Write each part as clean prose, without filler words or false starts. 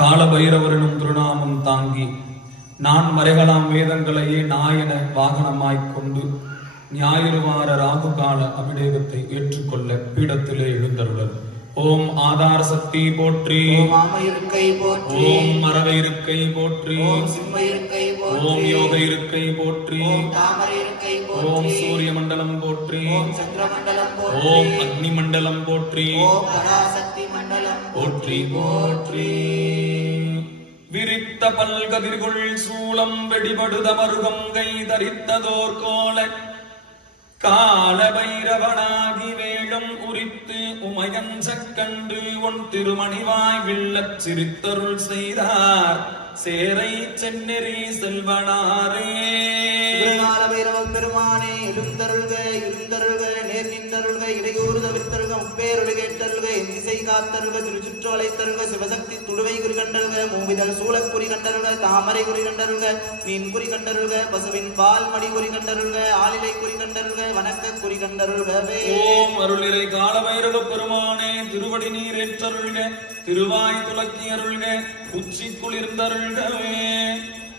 கால பைரவரினும் திருநாமம் தாங்கி நான் மறைகளாம் வேதங்களையே நாயன வாகனமாய்க் கொண்டு ஞாயிறு வார ராகு கால அபிடேகத்தை ஏற்றுக்கொள்ள பீடத்திலே எழுந்தருளல். ஓம் ஆதார சக்தி போற்றி, ஓம் ஆமை இருக்கை போற்றி, ஓம் மரபை இருக்கை போற்றி, ஓம் சிம்ம இருக்கை போற்றி, ஓம் யோக இருக்கை போற்றி, ஓம் தாமரை இருக்கை போற்றி, ஓம் சூரிய மண்டலம் போற்றி, ஓம் சந்திர மண்டலம் போற்றி, ஓம் அக்னி மண்டலம் போற்றி, ஓம் பராசக்தி மண்டலம் போற்றி போற்றி. விரித்த பல்கதிர்கொள் சூளம் வெடிபடுத மருகங்கை தரித்ததோர் கோல கால பைரவனாகி வேளம் உரித்து உமையன் சக்கண்டு ஒன் திருமணிவாய் வில்லச் சிரித்தருள் செய்தார் சேரை சென்னெறி செல்வனாரே. கால பைரவம் பெருமானே எழுந்தருள்க இருந்தருள்க நேர் நின்றருள்க இடையூறு தவிர்த்தருள்க முப்பேருளை கேட்டருள்க எந்திசை காத்தருள்க திருச்சுற்று அழைத்தருள்க சிவசக்தி துடுவை குறி கண்டருள்க மூவிதழ் சூழக்குறி கண்டருள்க தாமரை குறி கண்டருள்க மீன் குறி கண்டருள்க பசுவின் பால் மடி குறி கண்டருள்க ஆளிலை குறி கண்டருள்க வணக்க குறி கண்டருள்கவே. ஓம் அருளிலை கால பைரவ பெருமானே திருவடி நீர் ஏற்றருள்க திருவாய் துலக்கி அருள்க உச்சி குளிர்ந்தருள்கவே.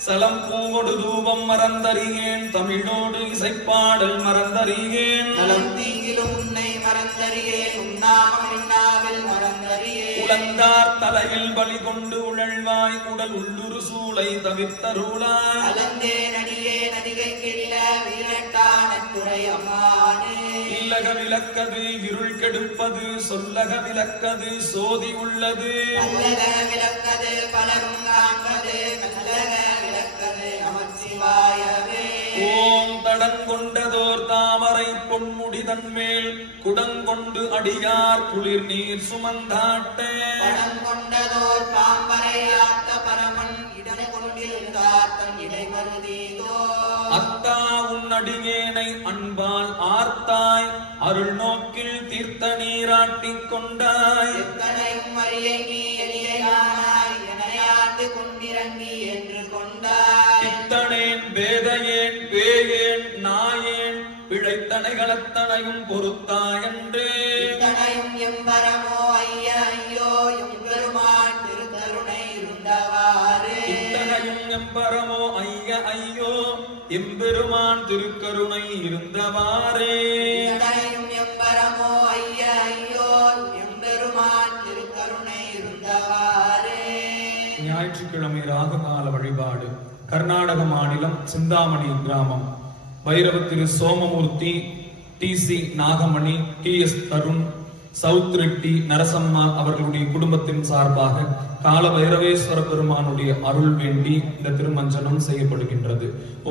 சலம் பூவொடு தூபம் மறந்தறியேன் தமிழோடு இசைப்பாடல் மறந்தறியேன் நலம் தீங்கிலும் உன்னை மறந்தறியேன் உன்னாமம் என்னாவில் மறந்தறியேன் உலந்தார் தலையில் பலி கொண்டு உழல்வாய் உடல் உள்ளுரு சூளை தவிர்த்தருளாய் அலந்தே நடியே நதிகை கெடில வீரட்டான துறை அம்மானே. இல்லக விளக்கது இருள் கெடுப்பது சொல்லக விளக்கது சோதி உள்ளது நல்லக விளக்கது பலரும் காண்பது நல்லக விளக்கது நமச்சிவாயவே. ஓம் தடங்கொண்டதோர் தாமரை பொன்முடி தன்மேல் குடங்கொண்டு அடியார் குளிர் நீர் சுமந்தாட்ட படம் கொண்டதோர் பாம்பரை ஆத்த பரமன் இடம் கொண்டிருந்தார் தன் இடைமருதீதோ. அத்தா உன் அடியேனை அன்பால் ஆர்த்தாய் அருள் நோக்கில் தீர்த்த நீராட்டிக் கொண்டாய் எத்தனையும் அறியை நீ எளியானாய் எனையாண்டு கொண்டிறங்கி என்று கொண்டாய். இத்தனேன் வேதையேன் பேயேன் நாயேன் பிழைத்தனைகளத்தனையும் பொறுத்தாயன்றே இத்தனையும் எம்பரமோ ஐய ஐயோ எம்பெருமான் திருக்கருணை இருந்தவாறு. இத்தனையும் எம்பரமோ ஐய ஐயோ எம்பெருமான் திருக்கருணை இருந்தவாறே. இத்தனையும் எம்பரமோ ஐய ஐயோ எம்பெருமான் திருக்கருணை இருந்தவாறு. ஞாயிற்றுக்கிழமை ராககால வழிபாடு. கர்நாடக மாநிலம் சிந்தாமணி கிராமம். பைரவ திரு சோமமூர்த்தி, டி.சி. நாகமணி, டி.எஸ். தருண், சவுத் ரெட்டி நரசம்மா அவர்களுடைய குடும்பத்தின் சார்பாக கால பைரவேஸ்வர பெருமானுடைய அருள் வேண்டி இந்த திருமஞ்சனம் செய்யப்படுகின்றது.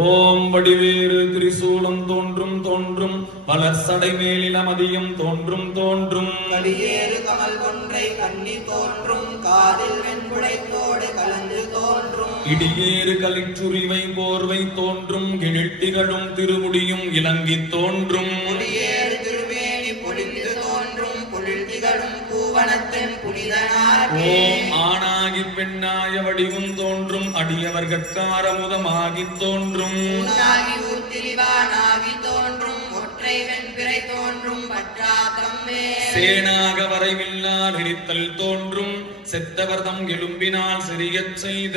ஓம் வடிவேறு திரிசூலம் தோன்றும் தோன்றும் வளர் சடை மேலின மதியம் தோன்றும் தோன்றும் கடியேறு கமல் கொன்றை கண்ணி தோன்றும் காதில் வெண்குடைத்தோடு கலந்து தோன்றும் இடியேறு கலிற்றுரிவை போர்வை தோன்றும் கிழிட்டிகளும் திருமுடியும் இலங்கி தோன்றும் முடியேறு திருவேணி பொழிந்து தோன்றும் பொழில்திகளும் பூவனத்தின் புனிதனாகே. ஓம் ஆணாகி பெண்ணாய வடிவும் தோன்றும் அடியவர் கட்காரமுதமாகி தோன்றும் ஊனாகி ஊர்த்திரிவானாகி தோன்றும் ஒற்றை வெண்பிறை தோன்றும் பற்றாத்தம்மே. சேனாக வரைவில்லால் எரித்தல் தோன்றும் செத்தவர்தம் எலும்பினால் சிறியச் செய்த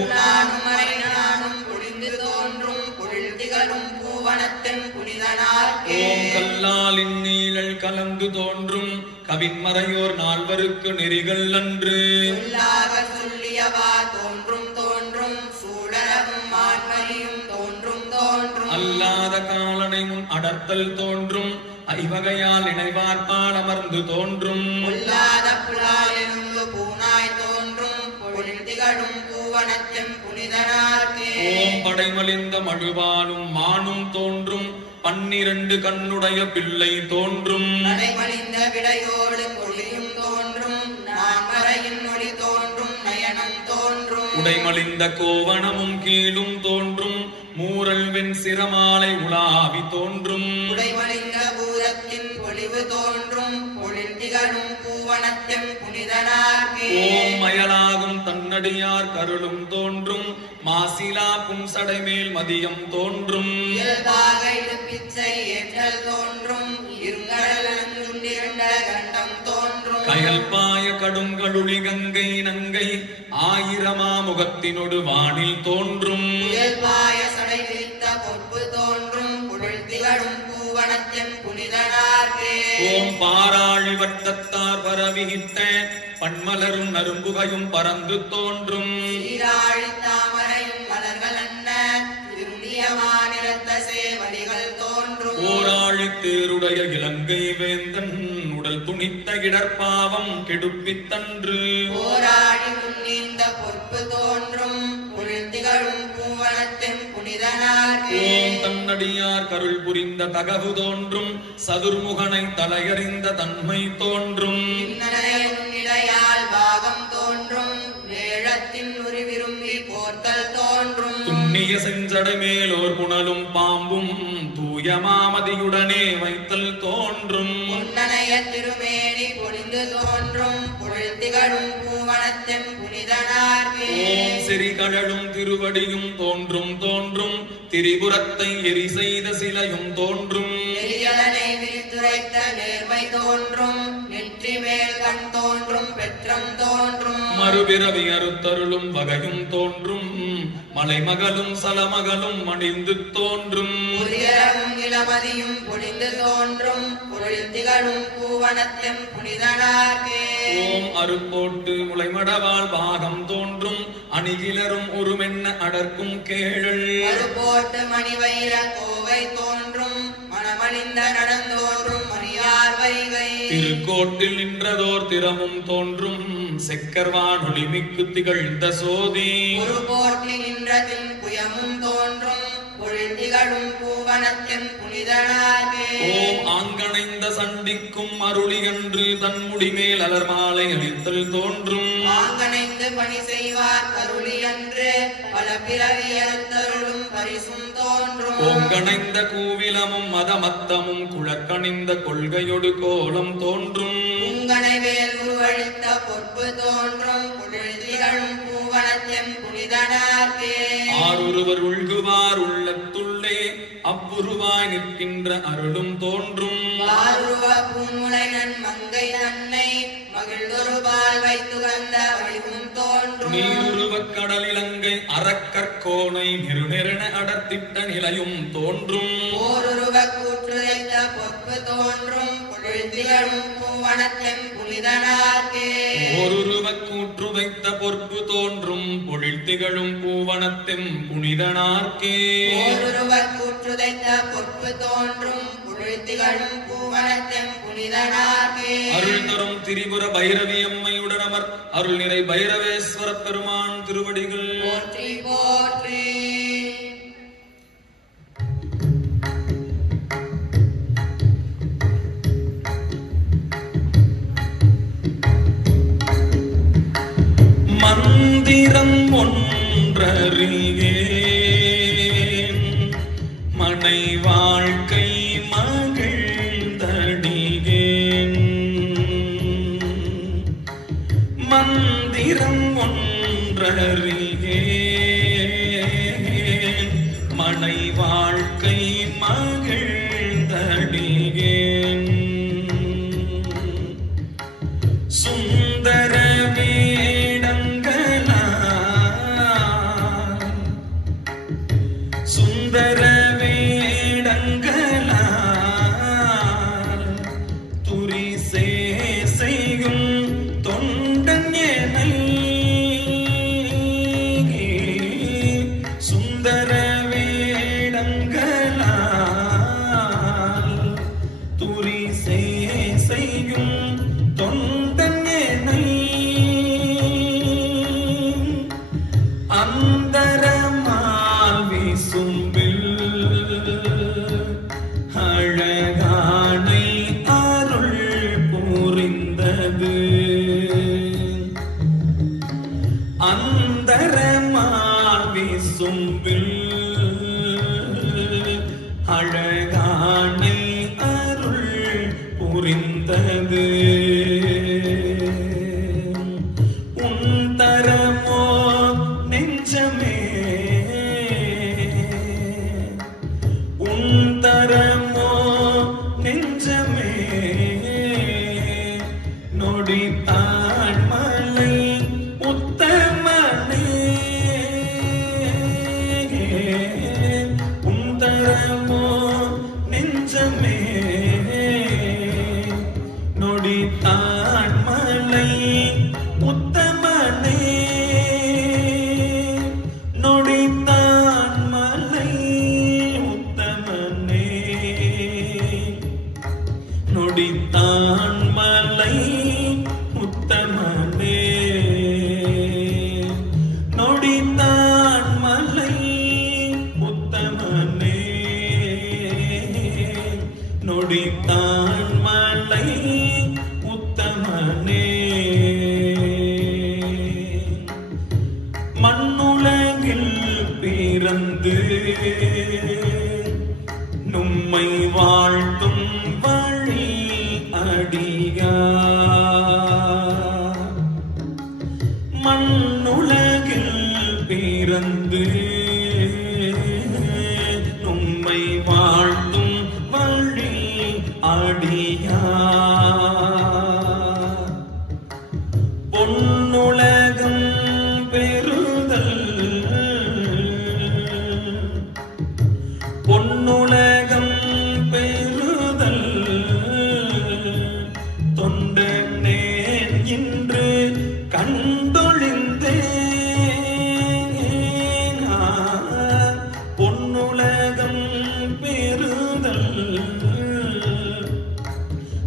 ஊனானும் மறைநானும் பொழிந்து தோன்றும் பொழில்திகளும் பூவனத்தின் புனிதனாகே. ஓம் கல்லால் இந்நீழல் கலந்து தோன்றும் கவின்மறையோர் நால்வருக்கு நெறிகள் அன்று சொல்லாக சொல்லியவா தோன்றும் தோன்றும் சூழரவும் மான்மரியும் தோன்றும் தோன்றும் அல்லாத காலனை முன் அடர்த்தல் தோன்றும் ஐவகையால் இணைவார்பால் அமர்ந்து தோன்றும் பொல்லாத புலால் எழுந்து பூனாய் தோன்றும் பொழில்திகளும் பூவனத்தின் புனிதனார்க்கே. ஓம் படைமலிந்த மழுவாலும் மானும் தோன்றும் 12 கண்ணுடைய பிள்ளை தோன்றும் நடைமலிந்த விடையோடு பொழியும் தோன்றும் நான்மறையின் மொழி தோன்றும் நயனம் தோன்றும் உடைமலிந்த கோவணமும் கீழும் தோன்றும் மூரல் வெண் சிரமாலை உலாவி தோன்றும் உடைமலிந்த பூதத்தின் பொலிவு தோன்றும் பொழில்திகளும் பூவனத்தின் புனிதனார்க்கே. ஓம் மயலாகும் தன்னடியார் கருளும் தோன்றும் மாசிலா புன்சடை மேல் மதியம் தோன்றும் இயல்பாக இடுப்பிச்சை ஏற்றல் தோன்றும் இருங்கடல் அஞ்சுண்டிருண்ட கண்டம் தோன்றும் அயல்பாய கடுங்கழுளி கங்கை நங்கை ஆயிரமா முகத்தினொடு வானில் தோன்றும் புயல்பாய சடை விரித்த பொற்பு தோன்றும் புகழ் திகழும் பூவனத்தின் புனிதனார்க்கே. ஓம் பாராழி வட்டத்தார் பரவிகிட்ட பன்மலரும் நரும்புகையும் பறந்து தோன்றும் சீராழி தாமரையும் மலர்கள் அன்ன திருநியமானிரத்த சேவடிகள் தோன்றும் ஓராழி தேருடைய இலங்கை வேந்தன் உடல் துணித்த இடர்பாவம் கெடுப்பித்தன்று போராடி முன்னிந்த பொற்பு தோன்றும் புகழ் திகழும் பூவனத்தின் புனிதனார்க்கே. ஓம் தன்னடியார் கருள் புரிந்த தகவு தோன்றும் சதுர்முகனை தலையறிந்த தன்மை தோன்றும் இடையால் பாகம் தோன்றும் வேழத்தின் உரி விரும்பி போர்த்தல் தோன்றும் துண்ணிய செஞ்சடை மேலோர் புனலும் பாம்பும் தூய மாமதியுடனே வைத்தல் தோன்றும் பொன்னணைய திருமேனி பொழிந்து தோன்றும் புகழ் திகழும் பூவனத்தின் புனிதனார்க்கே. ஓம் செறிகழலும் திருவடியும் தோன்றும் தோன்றும் திரிபுரத்தை எரி செய்த சிலையும் தோன்றும் நெறியலனை விரித்துரைத்த நேர்மை தோன்றும் நெற்றி மேல் கண் தோன்றும் பெற்றம் தோன்றும் மறுபிறவி அறுத்தருளும் வகையும் தோன்றும் மலைமகளும் சலமகளும் அணிந்து தோன்றும் புரியரவும் இளமதியும் பொழிந்து தோன்றும் பொருள் திகழும் பூவனத்தின் புனிதனார்க்கே. ஓம் அருப்போட்டு முளைமடவாள் பாகம் தோன்றும் அணிகிலரும் ஒருமென்ன அடர்க்கும் கேழல் அருப்போட்டு மணி வைர கோவை தோன்றும் மணமணிந்த நடந்தோன்றும் மணியார் வைகை திருக்கோட்டில் நின்றதோர் திறமும் தோன்றும் செக்கர்வான் ஒளிமிக்கு திகழ்ந்த சோதி ஒரு போட்டி நின்றதின் புயமும் தோன்றும் பொருள் திகழும் பூவனத்தின் புனிதனார்க்கே. ஓம் ஆங்கணைந்த சண்டிக்கும் அருளியன்று தன் முடிமேல் அலர் மாலை அளித்தல் தோன்றும் மாங்கணைந்து பணி செய்வார் கருளி அன்று பல பிறவி அறுத்தருளும் பரிசும் தோன்றும் கோங்கணைந்த கூவிலமும் மதமத்தமும் குழக்கணிந்த கொள்கையொடு கோலம் தோன்றும் உங்கனை வேல் உருவழித்த பொற்பு தோன்றும் பொருள் திகழும் பூவனத்தின் புனிதனார்க்கே. ஆரொருவர் உள்குவார் உள்ளத்துள்ளே அப்புருவாய் நிற்கின்ற அருளும் தோன்றும் வாருவ பூமுலை நன் மங்கை தன்னை மகிழ்ந்தொருபால் வைத்துகந்த வடிவும் தோன்றும் நீருருவக் கடலிலங்கை அறக்கற்கோனை நெருநெருன அடர்த்திட்ட நிலையும் தோன்றும் ஓருருவ கூற்றுரைத்த பொற்பு தோன்றும் பொருள் திகழும் பூவனத்தின் புனிதனார்க்கே. ஓருருவக் கூற்று வைத்த பொற்பு தோன்றும் பொழில் திகழும் பூவனத்தின் புனிதனார்க்கே ஓருருவ கூற்றுரைத்த பொற்பு தோன்றும் பொருள் திகழும் பூவனத்தின் புனிதனார்க்கே. அருள் தரும் திரிபுர பைரவி அம்மையுடன் அமர் அருள் நிறை பைரவேஸ்வர பெருமான் திருவடிகள் போற்றி போற்றி. மந்திரம் ஒன்றறியேன் மனை வாழ்க்கை மகிழ்ந்தடியேன் மந்திரம் ஒன்றறியேன் மனை வாழ்க்கை மகிழ்ந்தடியேன் சுந்தர சுந்தர வேடங்களால் துரிசே செய்யும் தொண்டன் எனை சுந்தர வேடங்களால் துரிசே செய்யும் தொண்டன் எனை அந்தரமால் வீசும்பில் அழகானை அருள் புரிந்தது அந்தரமால் வீசும்பில் அழகானை அருள் புரிந்தது உந்தரமோ நெஞ்சமே உந்தரமோ நெஞ்சமே நொடி மண்ணுலகில் பிறந்து நும்மை வாழ்த்தும் வழி அடியார். மண்ணுலகில் பிறந்து நும்மை வாழ்த்தும் வழி அடியார். பொன்னுலகம் பெறுதல் பொன்னுலகம் பெறுதல் தொண்டனேன் இன்று கண்டொழிந்தேன். பொன்னுலகம் பெறுதல்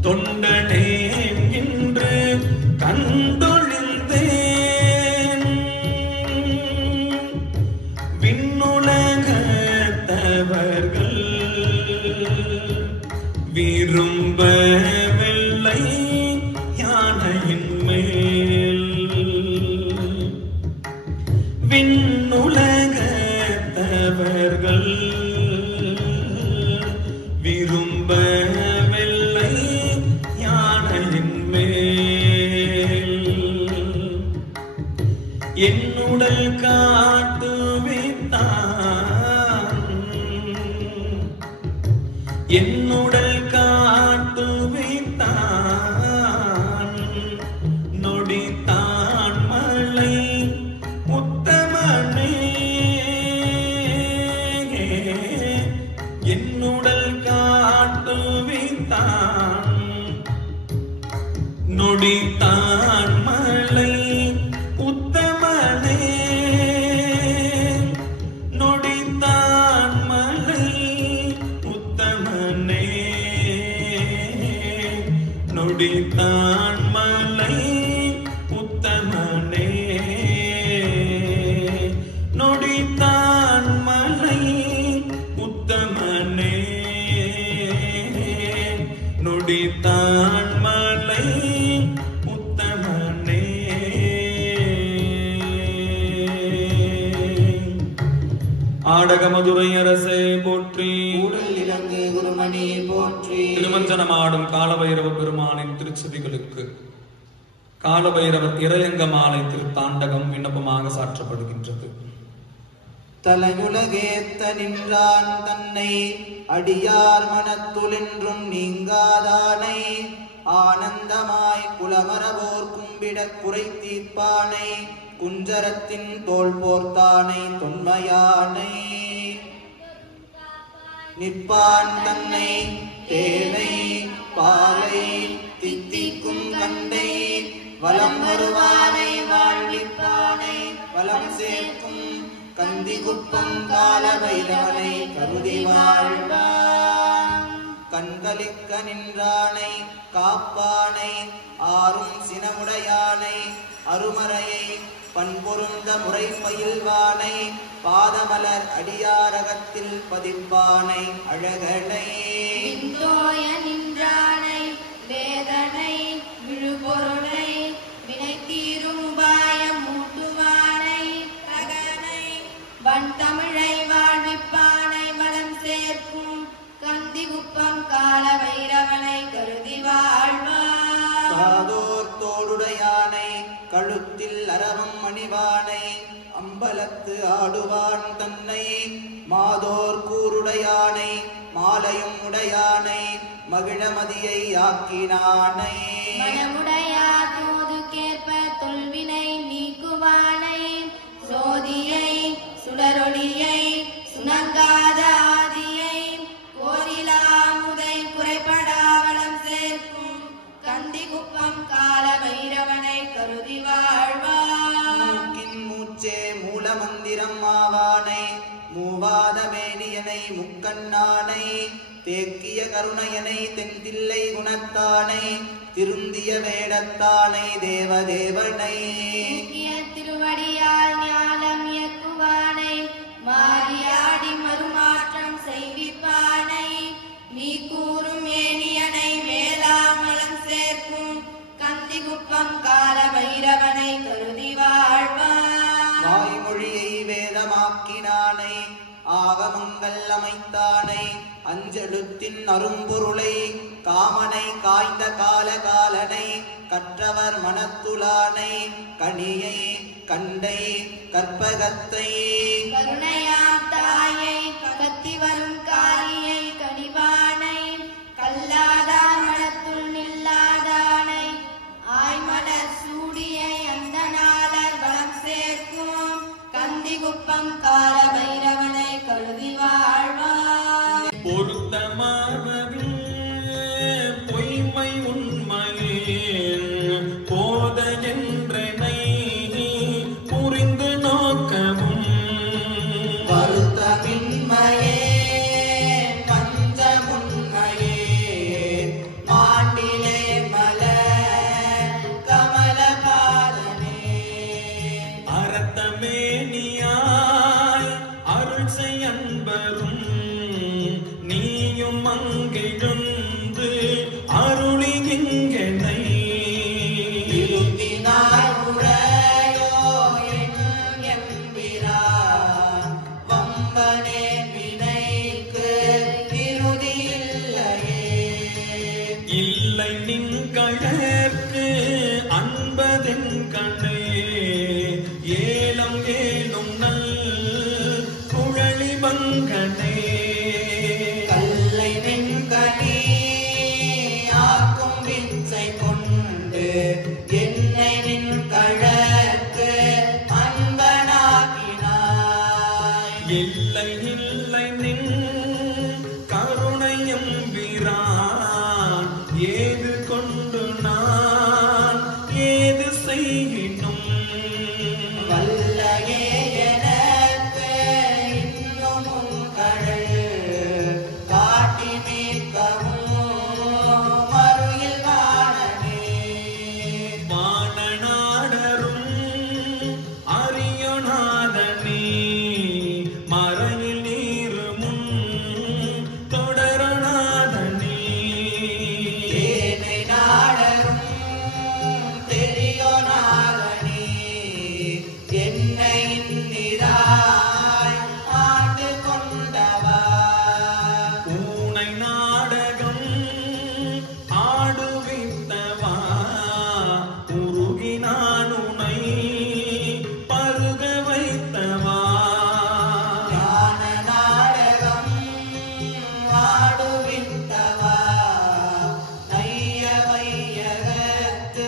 தொண்டனேன் இன்று கண்டொழிந்தேன். விண்ணுலகத்தவர்கள் விரும்பவில்லை யானையின் மேல். விண்ணுலகத்தவர்கள் விரும்பவில்லை யானையின் மேல். என்னுடல் காட்டுவித்தான் என்னுடல் காட்டுவித்தான் நொடித்தான் மலை உத்தமனே. என்னுடல் காட்டுவித்தான் நொடித்தான் மலை உத்தமனே. நொடித்தான் மலை உத்தமனே. நொடித்தான் மலை உத்தமனே. நொடித்தான் மலை உத்தமனே. நொடித்தான் மலை உத்தமனே. ஆடக மதுரை அரசே போற்றி. ஊடல் இலங்கு குருமணி போற்றி. திருமஞ்சனமாடும் காலபைரவ பெருமானின் திருச்செவிகளுக்கு காலபைரவர் இறையங்க மாலை திருத்தாண்டகம் விண்ணப்பமாக சாற்றப்படுகின்றது. தலையுலகேத்த நின்றான் தன்னை அடியார் மனத்துளென்றும் நீங்காதானை ஆனந்தமாய் குலமரவோர் கும்பிடக் குறை தீர்ப்பானை குஞ்சரத்தின் தோல் போர்த்தானை தொன்மையானை நிற்பான் தன்னை தேனை பாலை தித்திக்கும் கண்டை வலம் வருவானை வாழ்விப்பானை வலம் சேர்க்கும் கந்திகுப்பம் காலபைரவனை கருதி வாழ்வான். கண்களிக்க நின்றானை காப்பானை ஆறும் சினமுடையானை அருமறையை பண்பொருந்த முறை பயில்வானை பாதமலர் அடியாரகத்தில் பதிப்பானை அழகனை நின்றானை வேதனை விழுபொருளை வினை தீரும் பாயம் மூட்டுவானை தகனை வன் தமிழை வாழ்விப்பானை வளம் சேர்க்கும் கந்திகுப்பம் காலபைரவனை கருதி வாழ்வான். சாதோர் தோளுடையானை கழுத்தில் அரவம் அணிவானை அம்பலத்து ஆடுவான் தன்னை மாதோர் கூருடையானை மாலையும் உடையானை மகிழமதியை ஆக்கினானை மனமுடையா தூது கேற்ப தொல்வினை நீக்குவானை சோதியை சுடரொளியை சுணங்காத ஆதியை கோதிலாமுதை குறைபடாவளம் சேர்க்கும் கந்திகுப்பம் காலபைரவனை கருதி வாழ்வான். மூக்கின் மூச்சே மூலமந்திரம் ஆவானை மூவாத மேனியனை முக்கண்ணானை தேக்கிய கருணையனை தென்தில்லை குணத்தானை திருந்திய வேடத்தானை தேவதேவனை திருவடியால் ஞானம் இயக்குவானை மாறியாடி மறுமாற்றம் செய்விப்பானை நீ கூறும் ஏனியனை வேளாமலம் சேர்க்கும் கந்திகுப்பம் காலபைரவனை கருதி வாழ்வான். ஆகமங்கள் அமைத்தானை அஞ்செழுத்தின் அரும்பொருளை காமனை காய்ந்த கால காலனை கற்றவர் மனத்துளானை கனியை கண்டை கற்பகத்தை கருணையாம் தாயை கத்தி வரும் காளியை கனிவானை கல்லாதார் மனத்துள் நில்லாதானை ஆய்மலர் சூடியை அந்த நாளர் வளம் சேர்க்கும் கந்திகுப்பம் கால பைரவனை கழுவி வாழ்வார். பொருத்தமாவது பொய்மை உண்மையில் போதென்றனை புரிந்து நோக்கவும் வருத்தமின்மையே பஞ்சமுன்மையே மாண்டிலே மலர் கமலபாலனே அரத்தமேனியாய் அருள் செய்யன்பரும் நீயும் அங்கெழுந்து அருளி இங்கெனை இருத்தினாய் உரையோ என் எம்பிரான் வம்பனே வினைக்கு இறுதி இல்லையே இல்லை நின்கழற்கு அன்பதென் கண்ணே ஏலம் ஏலும் நல் குழலி மங்கனே கல்லை வெண்கனி ஆக்கும் விச்சை கொண்டு என்னை நின் கழற்கு அன்பனாக்கினாய் இல்லை இல்லை நின் கருணையும் வீரான் ஏது கொண்டு நான் ஏது செய்கினும் வல்லையே எனக்கு இன்னும் உன் கழல் காட்டி மீட்கவும் மறுயில் வாணனே வானநாடரும் அரியநாதனே மறையில் நீருமுன் தொடரநாதனே ஏனை நாடரும் தெரியோனாகனே என்னை நிராய் ஆண்டு கொண்டவா பூனை நாடகம் ஆடுவித்தவா உருகி நான் உனை பருக வைத்தவா ஞான நாடகம் ஆடுவித்தவா நைய வையகத்து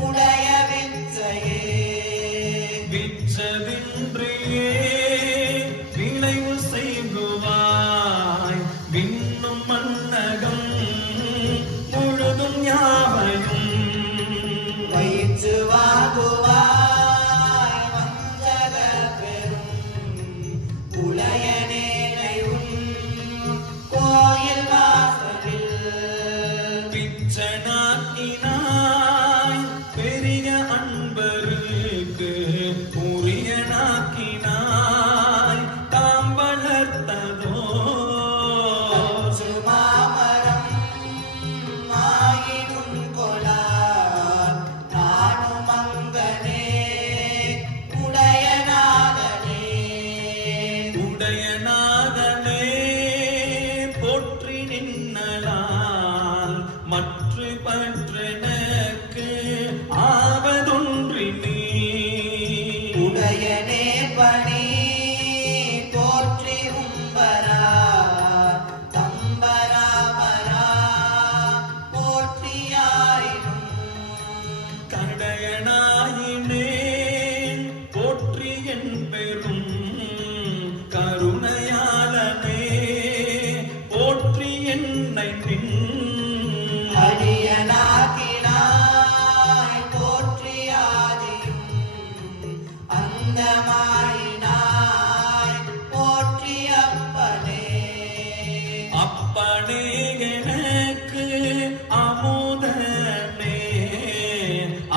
உடைய விச்சையே விச்சதின்றியே விளைவு செய்குவாய் விண்ணும் மன்னகம் முழுதும் யாவையும் வயிற்று வாங்குவாய் வஞ்சக பெரும் உளையனேனையும் கோயில் வாசலில் பிச்சனாக்கினாய் பெரிய அன்பருக்கு உரியனாக்கினாய் தாம் வளர்த்ததோ அச்சு மாமரம் ஆயினும் கொலார் நானும் அங்கனே உடையநாதனே உடையநாதனே போற்றி நின்னலால் மற்ற பற்றனக்கு ஆவதொன்றி உடையனே பணி போற்றி உம்பரா தம்பராமரா போற்றியாரினும் கடையனாயினேன் போற்றி என் பெரும் கருணையாளனே போற்றி என்னை பின் அடியனாக்கினாய் போற்றியாதியும் அந்தமாயினாய் போற்றி அப்பனே அப்பனே எனக்கு அமுதனே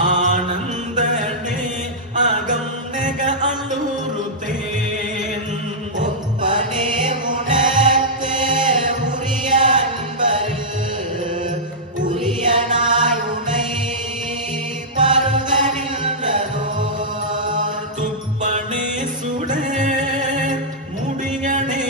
ஆனந்தனே அகம் நெக அல்லூருத்தேன் ஒப்பனே உனக்கு உரிய அன்பரில் உரியனாய் உனை பருக நின்றதோ துப்பனே சுடர் முடியனே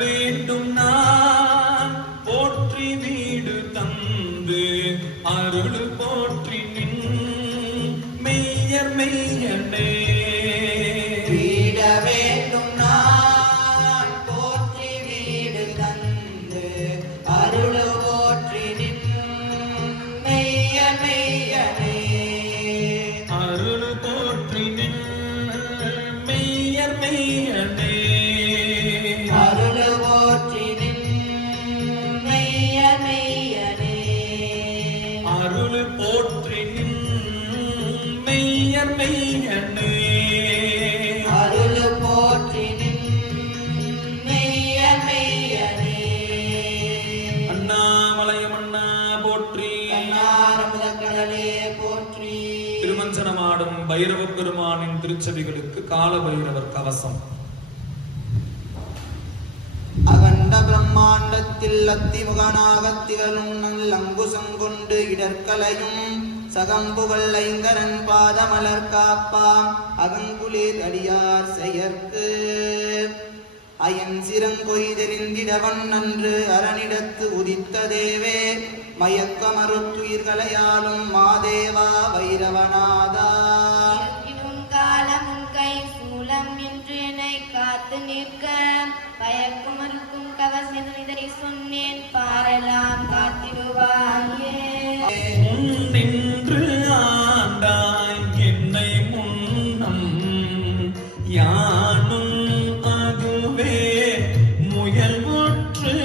வேண்டும் நான் போற்றி வீடு தந்து அருள் போற்றி நின் மெய்யர் மெய்யனே வீட வேண்டும் நான் போற்றி வீடு தந்து அருள் போற்றி நின் மெய்யர் மெய்யனே அருள் போற்றி நின் மெய்யர் மெய்யனே அருள் போற்றி நின் மெய்யர் மெய்யனே அருள் போற்றி நின் மெய்யர் மெய்யனே அருள் போற்றி நின் மெய்யர் மெய்யனே அண்ணாமலையம் அண்ணா போற்றி கண்ணாரமுதக்கடலே போற்றி திருமஞ்சனமாடும் பைரவ பெருமானின் திருச்செவிகளுக்கு கால பைரவர் கவசம். அகண்ட பிரம்மாண்டத்தில் அத்திமுகனாகத் திகழும் நல்லங்குசம் கொண்டு இடர்களையும் சகம்புகள் ஐங்கரன் பாதமலர் காப்பாம் அகங்குளிர் அடியார் செயற்கு அயன் சிறங்கொய்தெறிந்திடவன் நன்று அரணிடத்து உதித்த தேவே மயக்க மறுத்துயிர்களையாலும் மாதேவா வைரவநாதா இடும் காலமும் கை சூலம் என்று என்னை காத்து நிற்க பயக்கும் மறுக்கும் கவசம் இதை சொன்னேன் பாரெல்லாம் காத்திடுவாயே முன்னின்று ஆண்டாய் என்னை முன்னம் யானும் அதுவே முயல்வுற்று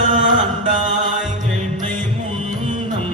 முன்னின்றாண்டாய் என்னை முன்னம்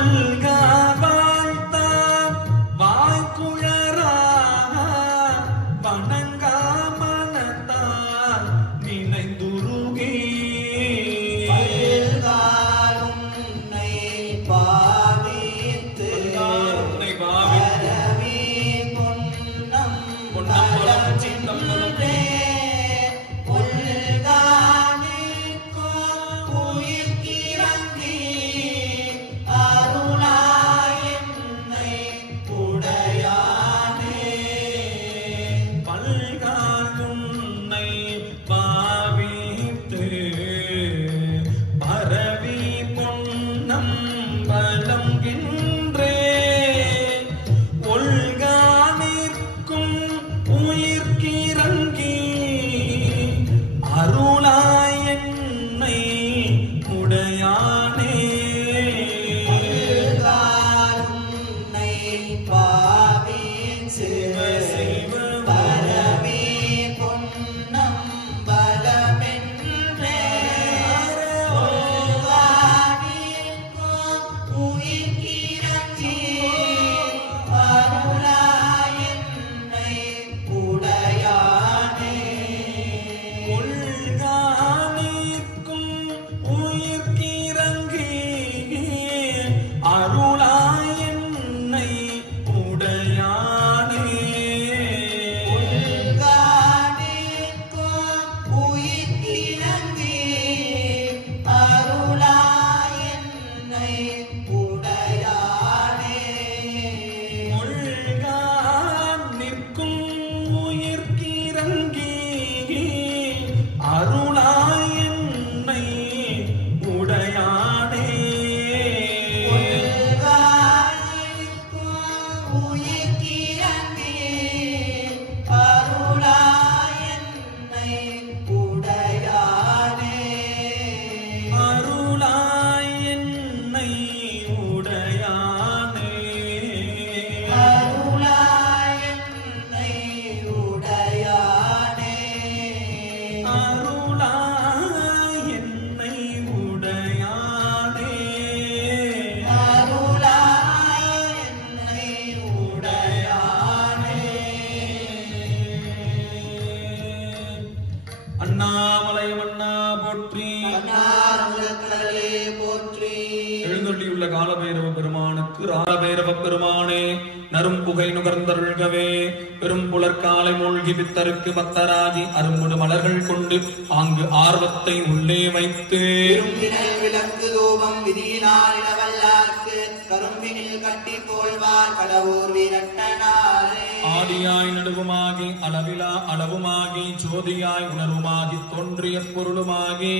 மல்கா வாழ்த்தான் வாய்க்குழறா வணங்கா மனத்தான் நினைந்துருகி உன்னை பாவித்து பரவி பொன்னம் பொன்னம்பலம் சின்னம்பலம் எழுந்தொள்ளியுள்ள காலபைரவ பெருமானுக்கு ராலபைரவ பெருமானே நரும் புகை நுகர்ந்தருள்கவே பெரும் புலற்காலை மூழ்கி பித்தருக்கு பக்தராகி அரும்புடு மலர்கள் கொண்டு ஆங்கு ஆர்வத்தை உள்ளே வைத்து விளக்கு தூபம் விதியினால் இடவல்லார்க்கு கரும்பினில் கட்டி போல்வார் கடவுர் வீரட்டனாரே ஆதியாய் நடுவுமாகி அளவிலா அளவுமாகி ஜோதியாய் உணர்வுமாகி தோன்றிய பொருளுமாகி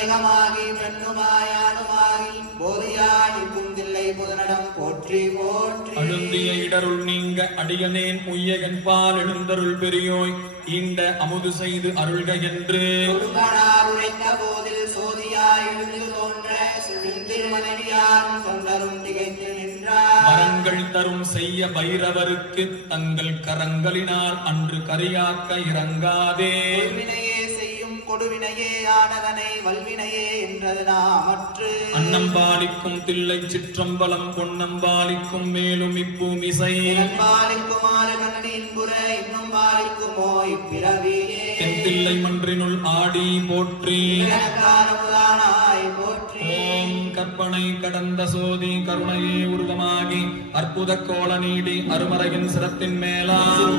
ஏகமாகி பெண்ணுமாயானுமாகி போதியாய் நிற்கும் தில்லை புதனிடம் போற்றி போற்றி அழுந்திய இடருள் நீங்க அடியனேன் உய்யகன்பால் எழுந்தருள் பெரியோய் ஈண்ட அமுது செய்து அருள்க என்று உழைத்த போதில் சோதியாய் எழுந்து தோன்ற திருமனையாரும் தொண்டரும் திகைத்து நின்றார் வரங்கள் தரும் செய்ய பைரவருக்கு தங்கள் கரங்களினால் அன்று கரியாக்க இறங்காதே கொடுவினையே ஆனதனை வல்வினையே என்றது நாமற்று அன்னம்பாலிக்கும் தில்லை சிற்றம்பலம் பொன்னம்பாலிக்கும் மேலும் இப்பூமிசை பாலிக்கும் ஆறு கண்ணனின் புற இன்னும் பாலிக்குமோ இப்பிறவியே என் தில்லை மன்றினுள் ஆடி போற்றி போற்றி ஓம் கற்பனை கடந்த சோதி கருணையே உருவமாகி அற்புத கோல நீடி அருமறையின் சிரத்தின் மேலாம்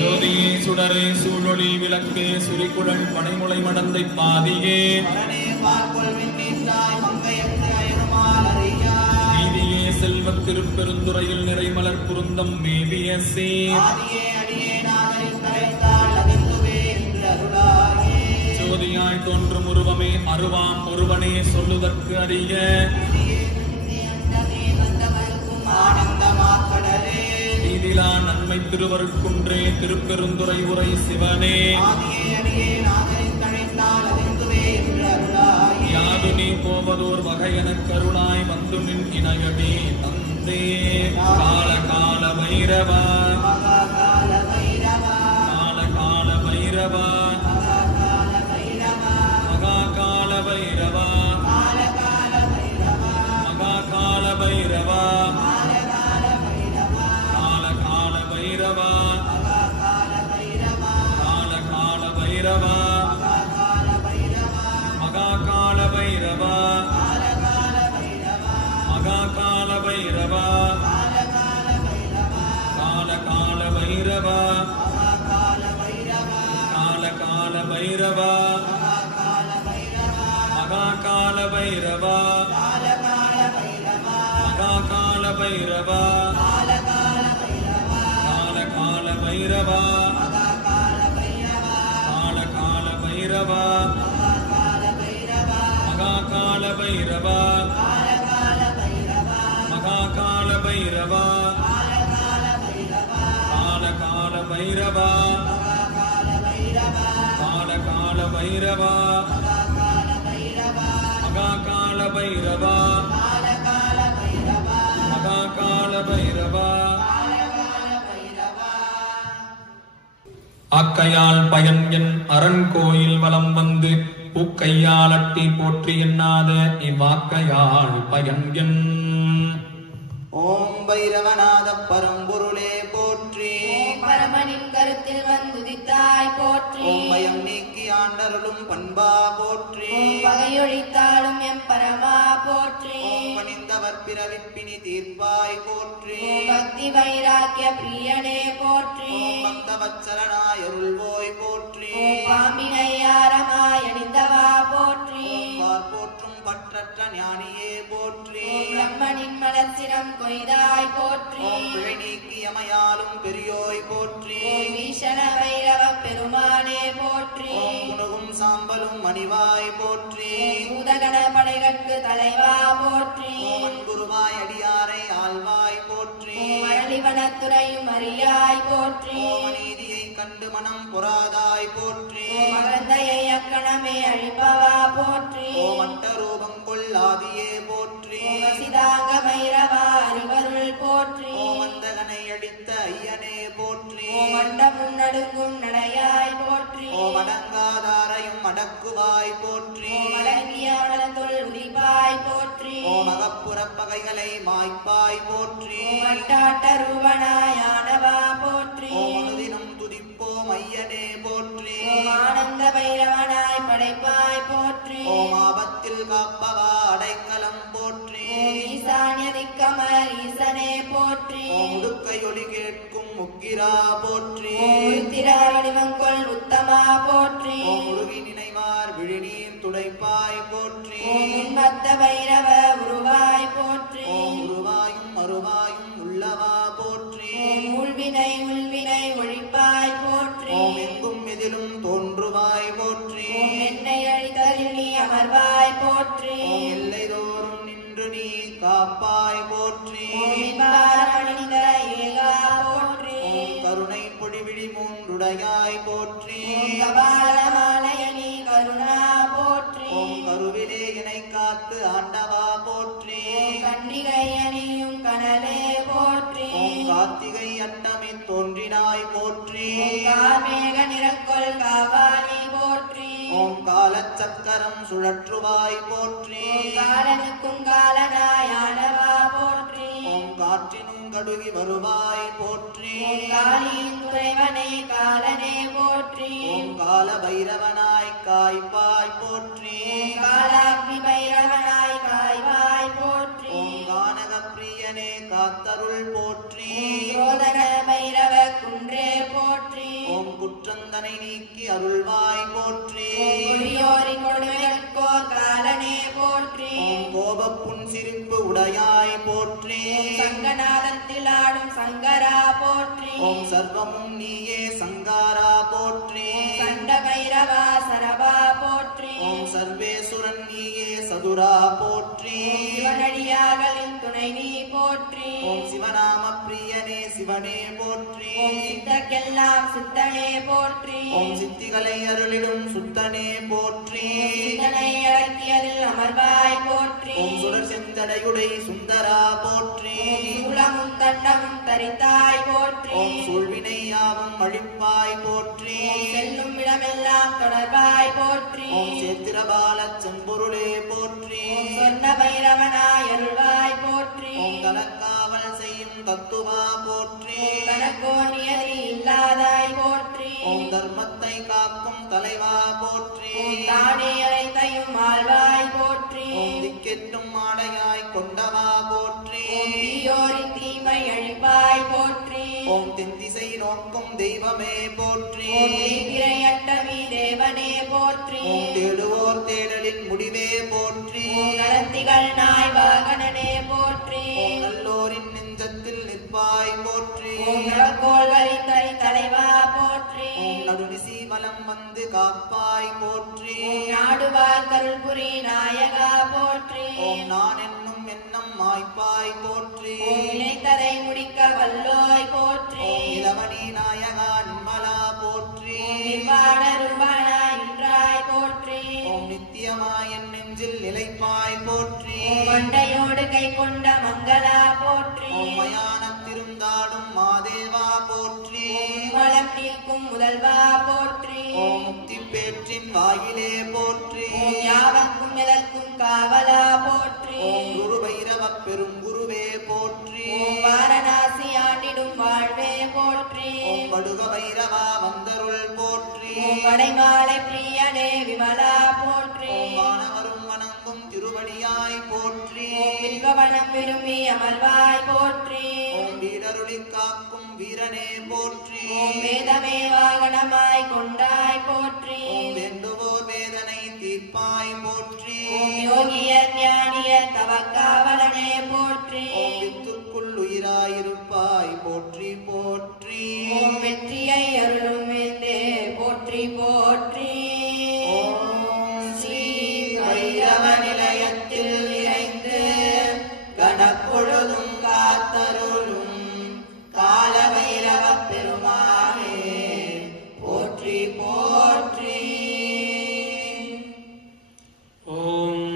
ஜோதியே சுடரே சூழொளி விளக்கே சுரிக்குழல் பனைமுளை மடந்தை பாதியே நீதியே செல்வத் திருப்பெருந்துறையில் நிறைமலர் குருந்தம் மேவிய சே ஜோதியாய் தோன்றும் உருவமே அருவாம் ஒருவனே சொல்லுதற்கு அறிய நீதிலா நன்மை திருவருட்குன்றே திருப்பெருந்துறை உரை சிவனே யாது நீ போவதோர் வகையெனக் கருளாய் வந்து நின் இணையடி தந்தே கால கால பைரவா கால கால பைரவா பைரவா கால கால பைரவா மகா கால பைரவா கால கால பைரவா கால கால பைரவா மகா கால பைரவா கால கால பைரவா மகா கால பைரவா மகா கால பைரவா கால கால பைரவா மகா கால பைரவா கால கால பைரவா கால கால பைரவா மகா கால பைரவா கால கால பைரவா மகா கால பைரவா மகா கால பைரவா கால கால பைரவா மகா கால பைரவா கால கால பைரவா. ஆக்கையால் பயன் என் அரண் கோயில் வலம் வந்து பூக்கையால் அட்டி போற்றி எண்ணாத இவ்வாக்கையால் பயன் என் ஓம் பைரவநாத பரம்பொருளே போற்றி ஓம் பரமனின் கருத்தில் வந்துதித்தாய் போற்றி ஓம் பயம் நீக்கி ஆண்டருளும் பண்பா போற்றி ஓம் பகையொழித்தாலும் எம் பரமா போற்றி ஓம் பணிந்தவர் பிறவிப்பினி தீர்ப்பாய் போற்றி ஓம் பக்தி வைராக்கிய பிரியனே போற்றி ஓம் பக்தவத்சலனாய் அருள்வோய் போற்றி ஓம் பாம்பினையாரமாய் அணிந்தவா போற்றி ஓம் வார் போற்றும் பற்றற்ற ஞானியே போற்றி ஓம் பிரம்மனின் மலர்ச்சிரம் கொய்தாய் போற்றி ஓம் பிழை நீக்கி அமையாலும் பெரியோய் போற்றி ஓம் ஈசன பைரவ பெருமானே போற்றி ஓம் குணுகும் சாம்பலும் மணிவாய் போற்றி ஓம் பூதகண படைகட்கு தலைவா போற்றி ஓம் அன்புருவாய் அடியாரை ஆழ்வாய் போற்றி ஓம் அரளிவனத்துறையும் அறியாய் போற்றி ஓம் அநீதியை கண்டு மனம் பொறாதாய் போற்றி ஓம் அகந்தையை அக்கணமே அழிப்பவா போற்றி ஓம் அட்ட ரூபம் கொள்ளாதியே போற்றி ஓம் வசிதாக பைரவா அறிவருள் போற்றி ஓம் அந்தகனை அடித்த ஐயனே போற்றி ஓம் அண்டம் முன்னடுங்கும் நடையாய் போற்றி ஓம் அடங்காதாரையும் அடக்குவாய் போற்றி ஓம் அடங்கிய வளத்துள் உதிப்பாய் போற்றி ஓம் அகப்புறப் பகைகளை மாய்ப்பாய் போற்றி ஓம் அட்டாட்ட ரூபனாயானவா போற்றி ஓம் அனுதினம் துதிப்போம் ஐயனே போற்றி ஓம் ஆனந்த பைரவனாய் படைப்பாய் போற்றி ஓம் ஆபத்தில் காப்பவா அடைக்கலம் போற்றி ஓம் ஈசான்ய திக்கமர் ஈசனே போற்றி ஓம் உடுக்கை ஒலி கேட்கும் முக்கிரா போற்றி ஓம் உருத்திர வடிவங்கொள் உத்தமா போற்றி ஓம் உருகி நினைவார் விழிநீர் துடைப்பாய் போற்றி ஓம் உன்மத்த பைரவ உருவாய் போற்றி ஓம் உருவாயும் அருவாயும் உள்ளவா போற்றி ஓம் உள்வினை உள்வினை ஒழிப்பாய் போற்றி ஓம் எங்கும் எதிலும் தோன்றுவாய் போற்றி ஓம் என்னை அழித்ததில் நீ அமர்வாய் போற்றி ஓம் எல்லை தோறும் நின்று நீ காப்பாய் போற்றி ஓம் இன்பாரமணிந்த ஏகா போற்றி ஓம் கருணை பொடிவிழி மூன்றுடையாய் போற்றி ஓம் கபாலமாலய நீ கருணா போற்றி ஓம் கருவிலே என்னை காத்து ஆண்டவா போற்றி ஓம் கன்னிகை அணியும் கனலே போற்றி ஓம் கார்த்திகை அண்டமி தோன்றினாய் போற்றி ஓம் கார்மேக நிறக்கொள் காவாணி போற்றி ஓம் காலச்சக்கரம் சுழற்றுவாய் போற்றி ஓம் காலனுக்கும் காலனாயானவா போற்றி ஓம் காற்றினும் கடுகி வருவாய் போற்றி ஓம் காளியின் துறைவனே காலனே போற்றி ஓம் கால பைரவனாய் காய்ப்பாய் போற்றி ஓம் காலாக்னி பைரவனாய் காய்வாய் போற்றி ஓம் கானக பிரியனே காத்தருள் போற்றி ஓம் ரோதன பைரவ குன்றே போற்றி ஓம் குற்றந்தனை நீக்கி அருள்வாய் போற்றி ஓம் கொடியோரின் கொடுமையற்கோர் காலனே போற்றி ஓம் கோபப்புன் சிரிப்பு உடையாய் போற்றி ஓம் சங்கநாதத்தில் ஆடும் சங்கரா போற்றி ஓம் சர்வமும் நீயே சங்காரா போற்றி ஓம் சண்ட பைரவா சரபா போற்றி ஓம் சர்வேசுரன் நீயே சதுரா போற்றி ஓம் சிவனடியார்களின் துணை நீ போற்றி ஓம் சிவநாம பிரியனே சிவனே போற்றி ஓம் சித்தர்க்கெல்லாம் சித்தனே போற்றி ஓம் சித்திகளை அருளிடும் சுத்தனே போற்றி சித்தனை அடக்கியதில் அமர்வாய் போற்றி ஓம் சுடர் செந்தடையுடை சுந்தரா போற்றி ஓம் சூலமும் தண்டமும் தரித்தாய் போற்றி ஓம் சூழ்வினை யாவும் அழிப்பாய் போற்றி ஓம் செல்லும் இடமெல்லாம் தொடர்பாய் போற்றி ஓம் சேத்திரபால செம்பொருளே போற்றி ஓம் சொன்ன பைரவனாய் அருள்வாய் போற்றி ஓம் தனக்காவல் செய்யும் தத்துவா போற்றி ஓம் கணக்கோ நியதி இல்லாதாய் போற்றி ஓம் தர்மத்தை காக்கும் தலைவா போற்றி ஓம் தானே அனைத்தையும் ஆழ்வாய் போற்றி ஓம் திக்கெட்டும் ஆடையாய் கொண்டவா போற்றி ஓம் தீயோரின் தீமை அழிப்பாய் போற்றி ஓம் தென்திசை நோக்கும் தெய்வமே போற்றி போற்றி திரையட்டவி தேவனே போற்றி தேடுவோர் தேடலின் முடிவே போற்றி நடத்திகள் நாய் வாகனனே போற்றி நல்லோரின் நெஞ்சத்தில் நிற்பாய் போற்றி கோள்களின் தனி தலைவா போற்றி நடுநிசி வலம் வந்து காப்பாய் போற்றி நாடுவார் கருள்புரி நாயகா போற்றி நான் என்னும் எண்ணம் மாய்ப்பாய் போற்றி நினைத்ததை முடிக்க வல்லோய் போற்றி இளவனி நாயகா நிர்மலா போற்றி இன்றாய் போற்றி நித்தியமாய் என் நெஞ்சில் நிலைப்பாய் போற்றி மண்டையோடு கை கொண்ட மங்களா போற்றி மயானத்திருந்தாடும் மாதேவா போற்றி மலம் நீக்கும் முதல்வா போற்றி முக்தி பேற்றின் வாயிலே போற்றி யாவர்க்கும் எதற்கும் காவலா போற்றி குரு பைரவ பெருங்குருவே போற்றி வாரணாசி ஆண்டிடும் வாழ்வே போற்றி வடுக பைரவா வந்தருள் போற்றி படைமாலை பிரியனே விமலா போற்றி வானவரும் வணங்கும் திருவடியாய் போற்றி வில்வவனம் விரும்பி அமர்வாய் போற்றி வீரருளி காக்கும் வீரனே போற்றி வேதமே வாகனமாய் கொண்டாய் போற்றி வேண்டுவோர் வேதனை தீர்ப்பாய் போற்றி யோகிய ஞானிய தவக்காவலனே போற்றி வித்துக்குள் உயிராயிருப்பாய் போற்றி போற்றி வெற்றியை அருளும் வேந்தே போற்றி போற்றி ஸ்ரீ வைரவ நிலையத்தில் நிறைந்து கணப்பொழுதும் காத்தருளும் கால வைரவ பெருமானே போற்றி போற்றி ஓம்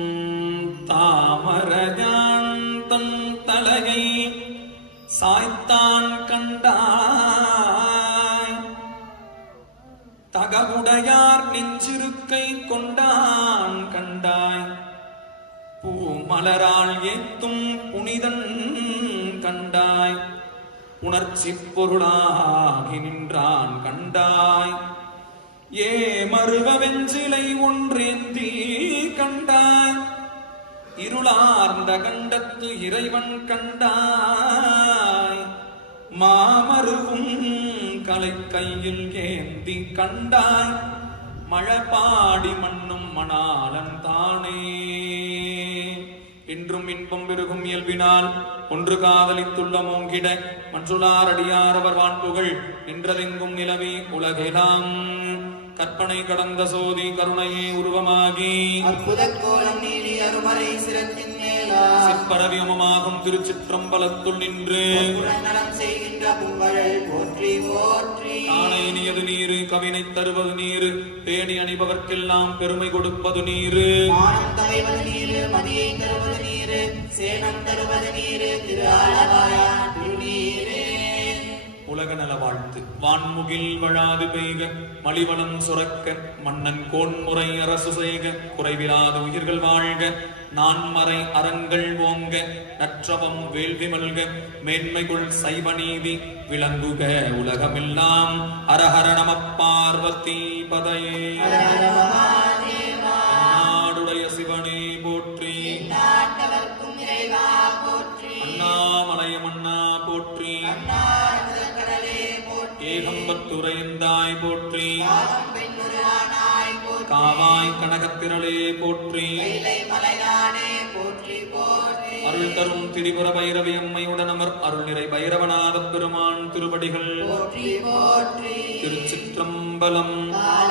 தாமரஜான் தன் தலையை சாய்த்தான் கண்டாய் தகவுடையார் நெஞ்சிருக்கை கொண்டான் கண்டாய் பூமலரால் ஏத்தும் புனிதன் கண்டாய் உணர்ச்சி பொருளாகி நின்றான் கண்டாய் ஏ மருவ வெஞ்சிலை ஒன்றேந்தி கண்டாய் இருளார்ந்த கண்டத்து இறைவன் கண்டாய் மாமருவும் கலை கையில் ஏந்தி கண்டாய் மழபாடி மண்ணும் மணாலன் தானே என்றும் இன்பம் பெருகும் இயல்பினால் ஒன்று காதலித்துள்ள மோங்கிட மன்றுளார் அடியார் அவர் வான்புகள் நின்றதெங்கும் நிலவி உலகெலாம் கற்பனை கடந்த சோதி கருணையே உருவமாகி அற்புத கோலம் நீடி அருமறை சிரத்தின் மேலா சிற்பரவியமாகும் திருச்சிற்றம்பலத்துள் நின்று நலம் செய்கின்ற புகழ் போற்றி போற்றி தானை இனியது நீரு கவினை தருவது நீரு பேணி அணிபவர்க்கெல்லாம் பெருமை கொடுப்பது நீரு மானம் தவைவது நீரு மதியை தருவது நீரு சேனம் தருவது நீரு திரு ஆலவாயான் திருநீரே உலக நல வாழ்த்து வான்முகில் வழாது பெய்க மலிவளம் சுரக்க மன்னன் கோன்முறை அரசு செய்க குறைவிலாத உயிர்கள் வாழ்க நான்மறை அறங்கள் ஓங்க நற்றவம் வேள்வி மல்க மேன்மைகுள் சைவ நீதி விளங்குக உலகமெல்லாம் அரஹர நம பார்வதி பதையே நாடுடைய சிவனே போற்றி நாட்டவர்க்கும் இறைவா போற்றி அண்ணாமலைய மன்னா போற்றி ஏகம்பத்துரையந்தாய் போற்றி காவாய் கனகத்திரளே போற்றி அருள் தரும் திரிபுர பைரவி அம்மையுடன் அமர் அருள் நிறை பைரவநாத பெருமான் திருவடிகள் போற்றி போற்றி திருச்சிற்றம்பலம் கால